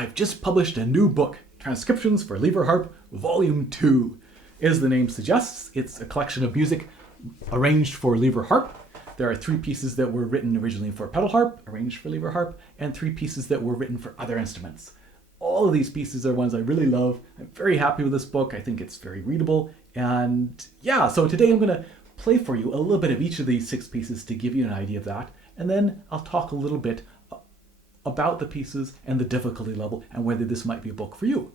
I've just published a new book, Transcriptions for Lever Harp, Volume 2. As the name suggests, it's a collection of music arranged for lever harp. There are 3 pieces that were written originally for pedal harp, arranged for lever harp, and 3 pieces that were written for other instruments. All of these pieces are ones I really love. I'm very happy with this book. I think it's very readable. And yeah, so today I'm going to play for you a little bit of each of these 6 pieces to give you an idea of that. And then I'll talk a little bit about the pieces and the difficulty level and whether this might be a book for you.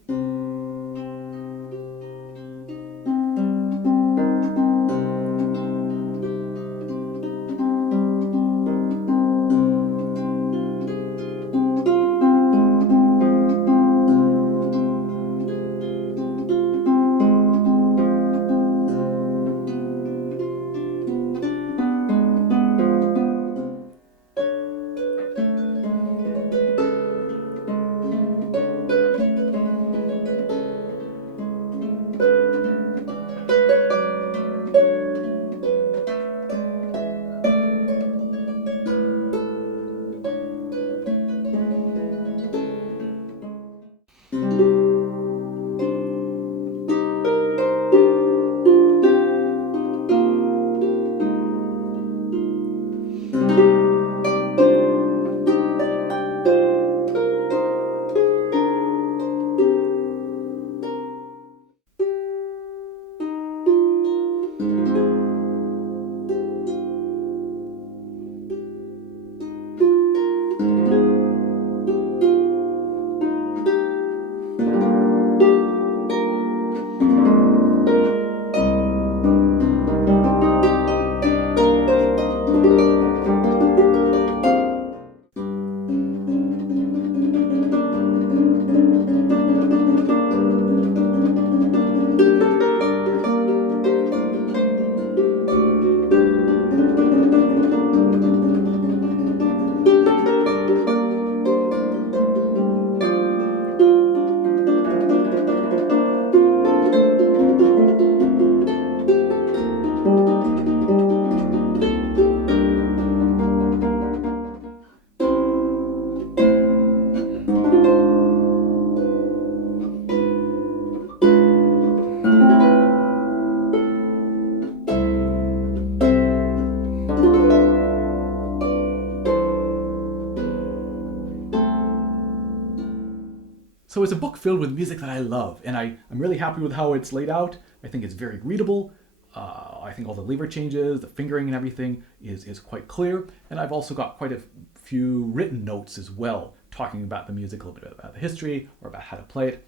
So it's a book filled with music that I love, and I'm really happy with how it's laid out. I think it's very readable. I think all the lever changes, the fingering and everything is quite clear. And I've also got quite a few written notes as well, talking about the music, a little bit about the history or about how to play it.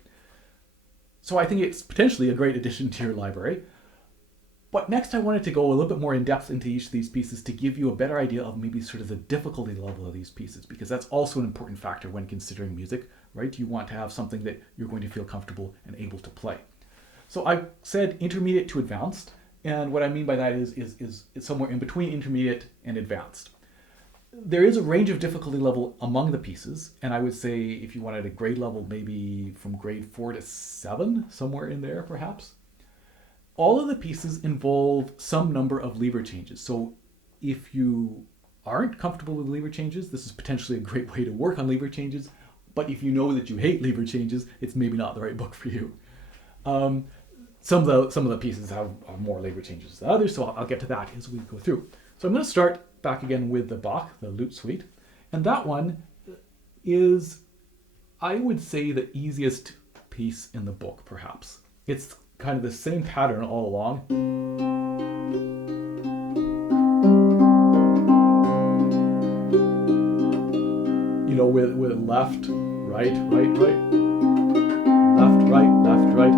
So I think it's potentially a great addition to your library. But next I wanted to go a little bit more in depth into each of these pieces to give you a better idea of maybe sort of the difficulty level of these pieces, because that's also an important factor when considering music, right? You want to have something that you're going to feel comfortable and able to play. So I said intermediate to advanced, and what I mean by that is it's somewhere in between intermediate and advanced. There is a range of difficulty level among the pieces, and I would say if you wanted a grade level, maybe from grade 4 to 7, somewhere in there perhaps. All of the pieces involve some number of lever changes. So if you aren't comfortable with lever changes, this is potentially a great way to work on lever changes. But if you know that you hate lever changes, it's maybe not the right book for you. Some of the pieces have more lever changes than others, so I'll get to that as we go through. So I'm going to start back again with the Bach, the Lute Suite. And that one is, I would say, the easiest piece in the book, perhaps. It's kind of the same pattern all along. You know, with left, right, right, right, left, right, left, right.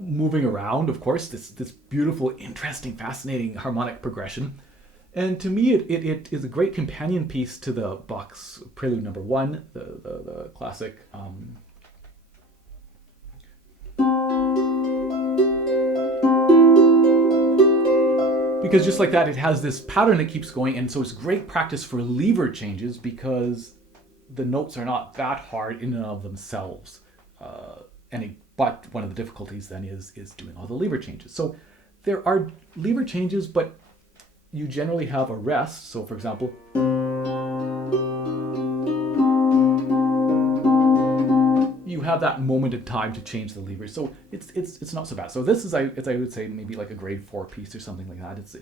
Moving around, of course, this beautiful, interesting, fascinating harmonic progression. And to me, it is a great companion piece to the Bach's Prelude No. 1, the classic. Because just like that, it has this pattern that keeps going, and so it's great practice for lever changes because the notes are not that hard in and of themselves. But one of the difficulties then is doing all the lever changes. So there are lever changes, but you generally have a rest. So for example, have that moment in time to change the levers. So it's not so bad. So this is, I would say, maybe like a grade 4 piece or something like that. It's,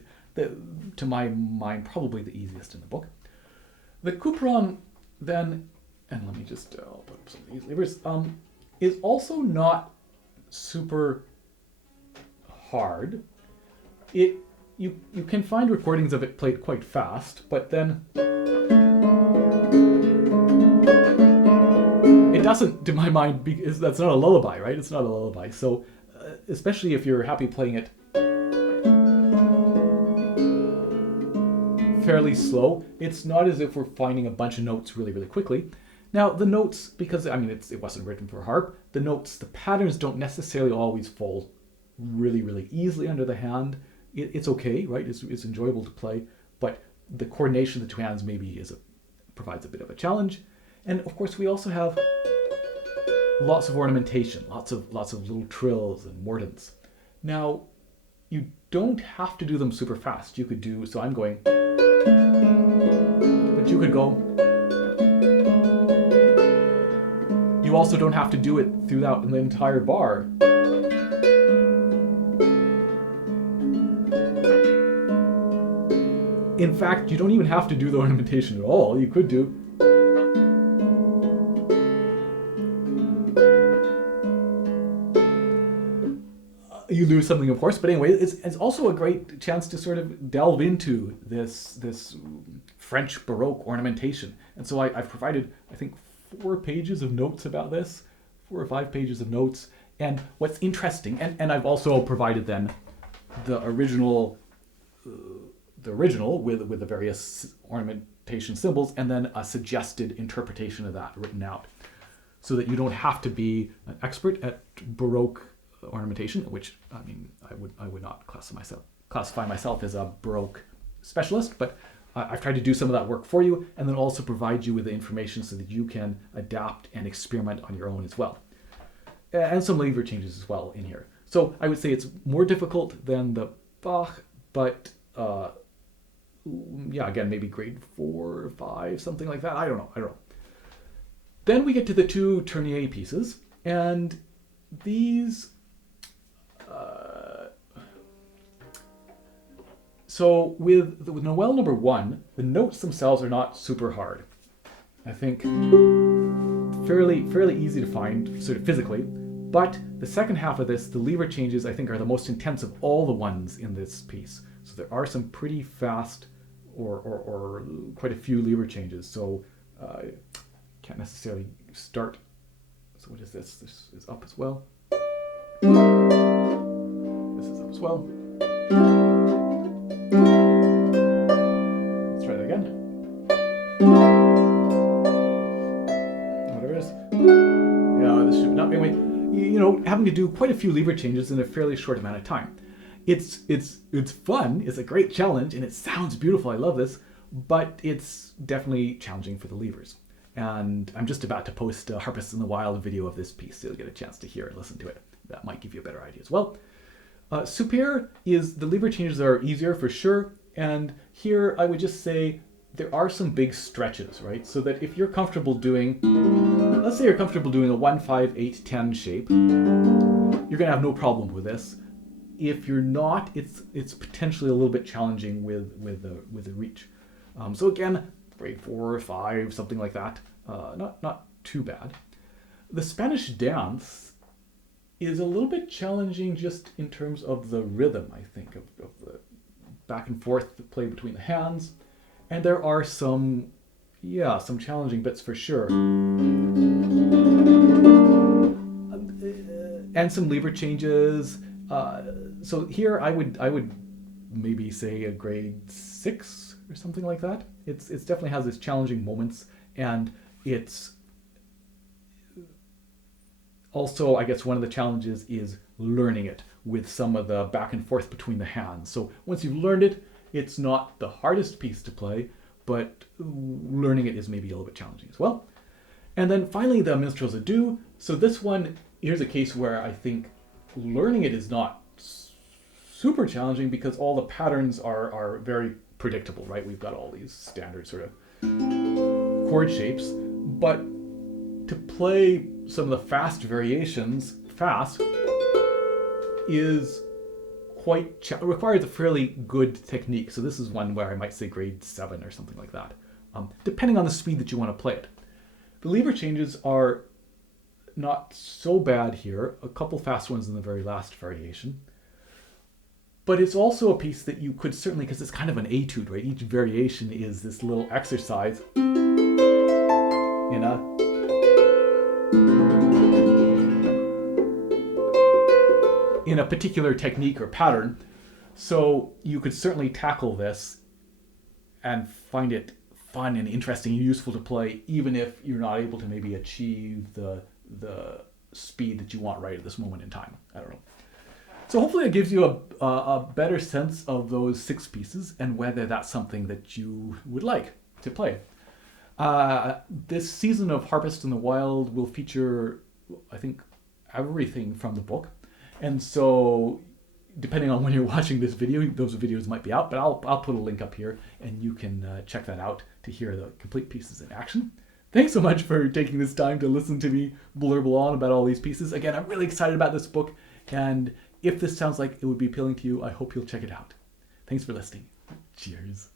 to my mind, probably the easiest in the book. The Couperin then, and let me just I'll put up some of these levers, is also not super hard. You can find recordings of it played quite fast, but then it doesn't, to my mind, that's not a lullaby, right? It's not a lullaby. So especially if you're happy playing it fairly slow, it's not as if we're finding a bunch of notes really, really quickly. Now the notes, because I mean it wasn't written for harp, the notes, the patterns don't necessarily always fall really, really easily under the hand. It's okay, right? It's enjoyable to play, but the coordination of the two hands maybe provides a bit of a challenge. And of course, we also have lots of ornamentation, lots of little trills and mordents. Now, you don't have to do them super fast. You could do, so I'm going, but you could go. You also don't have to do it throughout the entire bar. In fact, you don't even have to do the ornamentation at all. You could do. You lose something, of course, but anyway, it's also a great chance to sort of delve into this French Baroque ornamentation. And so I've provided, I think, 4 pages of notes about this, 4 or 5 pages of notes. And what's interesting, and I've also provided then the original with the various ornamentation symbols, and then a suggested interpretation of that written out, so that you don't have to be an expert at Baroque ornamentation, which I mean I would not classify myself as a Baroque specialist, but I've tried to do some of that work for you, and then also provide you with the information so that you can adapt and experiment on your own as well, and some lever changes as well in here. So I would say it's more difficult than the Bach, but yeah, again, maybe grade 4 or 5, something like that. I don't know. Then we get to the 2 Tournier pieces, and these. So with Noël number 1, the notes themselves are not super hard. I think fairly easy to find, sort of physically. But the second half of this, the lever changes, I think, are the most intense of all the ones in this piece. So there are some pretty fast or quite a few lever changes. So can't necessarily start. So what is this? This is up as well. This is up as well. Let's try that again. Whatever it is. Yeah, this should not be anyway. You know, having to do quite a few lever changes in a fairly short amount of time. It's fun, it's a great challenge, and it sounds beautiful, I love this, but it's definitely challenging for the levers. And I'm just about to post a Harpists in the Wild video of this piece, so you'll get a chance to hear and listen to it. That might give you a better idea as well. Soupir is, the lever changes are easier for sure, and here I would just say there are some big stretches, right? So that if you're comfortable doing, let's say you're comfortable doing a 1, 5, 8, 10 shape, you're gonna have no problem with this. If you're not, it's potentially a little bit challenging with the reach. So again, grade 4 or 5, something like that. Not too bad. The Spanish dance is a little bit challenging just in terms of the rhythm, I think, of the back and forth play between the hands. And there are some challenging bits for sure. And some lever changes. So here I would maybe say a grade 6 or something like that. It's definitely has its challenging moments, and it's also, I guess, one of the challenges is learning it with some of the back and forth between the hands. So once you've learned it, it's not the hardest piece to play, but learning it is maybe a little bit challenging as well. And then finally, the Minstrel's Adieu. So this one, here's a case where I think learning it is not super challenging because all the patterns are very predictable, right? We've got all these standard sort of chord shapes, but to play some of the fast variations fast is requires a fairly good technique. So this is one where I might say grade 7 or something like that, depending on the speed that you want to play it. The lever changes are not so bad here, a couple fast ones in the very last variation. But it's also a piece that you could certainly, because it's kind of an etude, right? Each variation is this little exercise in a particular technique or pattern. So you could certainly tackle this and find it fun and interesting and useful to play, even if you're not able to maybe achieve the speed that you want right at this moment in time. I don't know. So hopefully it gives you a better sense of those 6 pieces and whether that's something that you would like to play. This season of Harpist in the Wild will feature, I think, everything from the book. And so depending on when you're watching this video, those videos might be out, but I'll put a link up here and you can check that out to hear the complete pieces in action. Thanks so much for taking this time to listen to me blurble on about all these pieces. Again, I'm really excited about this book, and if this sounds like it would be appealing to you, I hope you'll check it out. Thanks for listening. Cheers.